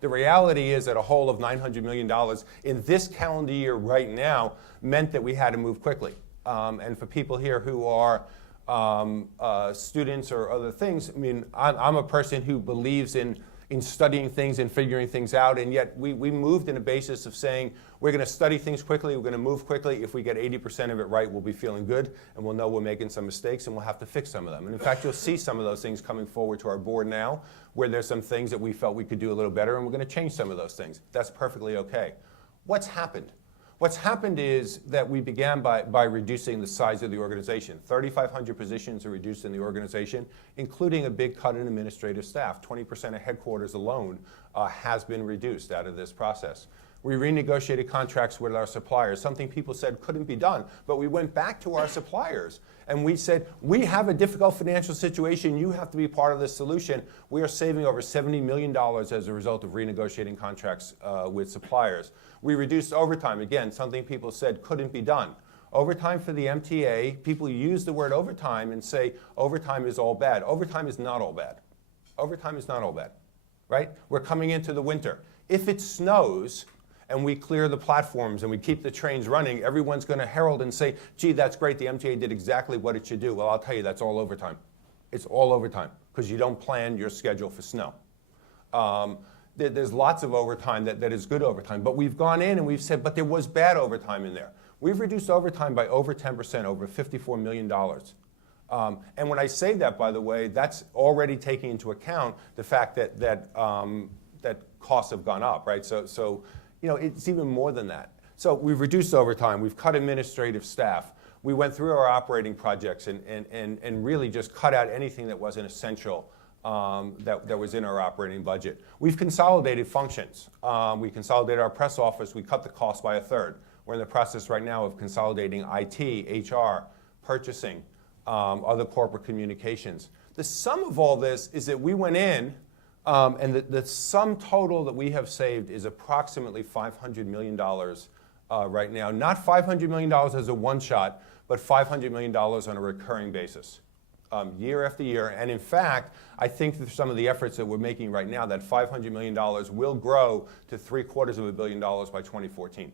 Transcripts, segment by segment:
The reality is that a hole of $900 million in this calendar year right now meant that we had to move quickly. And for people here who are students or other things, I mean, I'm a person who believes in studying things and figuring things out, and yet we moved in a basis of saying we're going to study things quickly, we're going to move quickly. If we get 80% of it right, we'll be feeling good, and we'll know we're making some mistakes, and we'll have to fix some of them. And in fact, you'll see some of those things coming forward to our board now, where there's some things that we felt we could do a little better, and we're going to change some of those things. That's perfectly okay. What's happened? What's happened is that we began by reducing the size of the organization. 3,500 positions are reduced in the organization, including a big cut in administrative staff. 20% of headquarters alone has been reduced out of this process. We renegotiated contracts with our suppliers, something people said couldn't be done. But we went back to our suppliers and we said, we have a difficult financial situation. You have to be part of the solution. We are saving over $70 million as a result of renegotiating contracts with suppliers. We reduced overtime, again, something people said couldn't be done. Overtime for the MTA, people use the word overtime and say overtime is all bad. Overtime is not all bad. Overtime is not all bad, right? We're coming into the winter. If it snows and we clear the platforms and we keep the trains running, everyone's going to herald and say, gee, that's great, the MTA did exactly what it should do. Well, I'll tell you, that's all overtime. It's all overtime because you don't plan your schedule for snow. There's lots of overtime that is good overtime, but we've gone in and we've said, but there was bad overtime in there. We've reduced overtime by over 10%, over $54 million. And when I say that, by the way, that's already taking into account the fact that costs have gone up, right? So you know, it's even more than that. So we've reduced overtime, we've cut administrative staff, we went through our operating projects and really just cut out anything that wasn't essential that was in our operating budget. We've consolidated functions. We consolidated our press office, we cut the cost by a third. We're in the process right now of consolidating IT, HR, purchasing, other corporate communications. The sum of all this is that we went in and the sum total that we have saved is approximately $500 million right now. Not $500 million as a one-shot, but $500 million on a recurring basis, year after year. And in fact, I think that some of the efforts that we're making right now, that $500 million will grow to $750 million by 2014.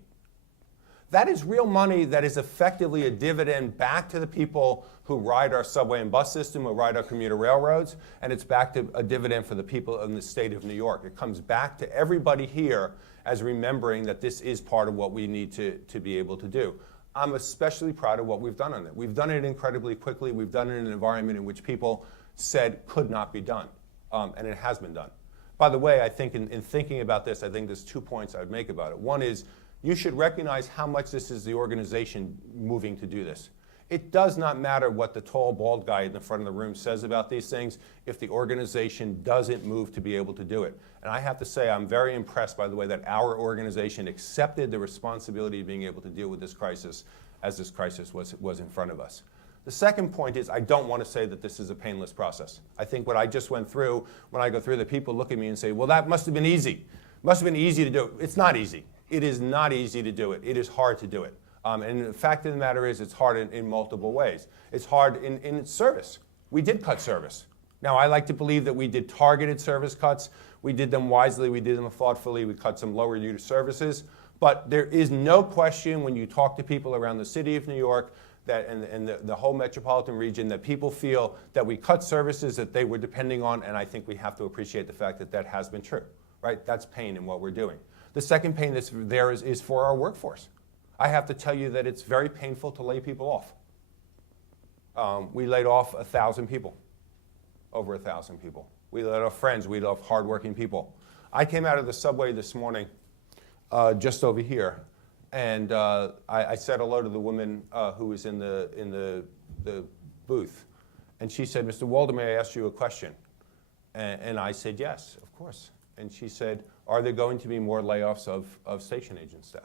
That is real money that is effectively a dividend back to the people who ride our subway and bus system, who ride our commuter railroads, and it's back to a dividend for the people in the state of New York. It comes back to everybody here as remembering that this is part of what we need to be able to do. I'm especially proud of what we've done on it. We've done it incredibly quickly. We've done it in an environment in which people said could not be done, and it has been done. By the way, I think in thinking about this, I think there's 2 points I would make about it. One is, you should recognize how much this is the organization moving to do this. It does not matter what the tall, bald guy in the front of the room says about these things if the organization doesn't move to be able to do it. And I have to say, I'm very impressed by the way that our organization accepted the responsibility of being able to deal with this crisis as this crisis was in front of us. The second point is, I don't want to say that this is a painless process. I think what I just went through, when I go through, the people look at me and say, well, that must have been easy. Must have been easy to do. It's not easy. It is not easy to do it. It is hard to do it. And the fact of the matter is, it's hard in multiple ways. It's hard in service. We did cut service. Now, I like to believe that we did targeted service cuts. We did them wisely. We did them thoughtfully. We cut some lower used services. But there is no question when you talk to people around the city of New York that, and the whole metropolitan region, that people feel that we cut services that they were depending on, and I think we have to appreciate the fact that that has been true, right? That's pain in what we're doing. The second pain that's there is for our workforce. I have to tell you that it's very painful to lay people off. We laid off 1,000 people, over 1,000 people. We laid off friends, we laid off hardworking people. I came out of the subway this morning, just over here, and I said hello to the woman who was in the booth. And she said, Mr. Walder, may I ask you a question? And I said, yes, of course. And she said, are there going to be more layoffs of station agent staff?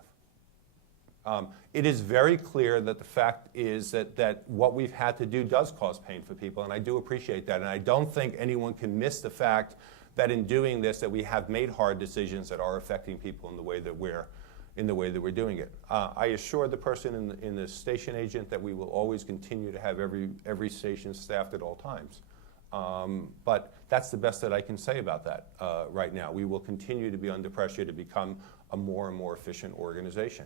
It is very clear that the fact is that what we've had to do does cause pain for people, and I do appreciate that. And I don't think anyone can miss the fact that in doing this, that we have made hard decisions that are affecting people in the way that we're doing it. I assure the person in the station agent that we will always continue to have every station staffed at all times. But that's the best that I can say about that right now. We will continue to be under pressure to become a more and more efficient organization.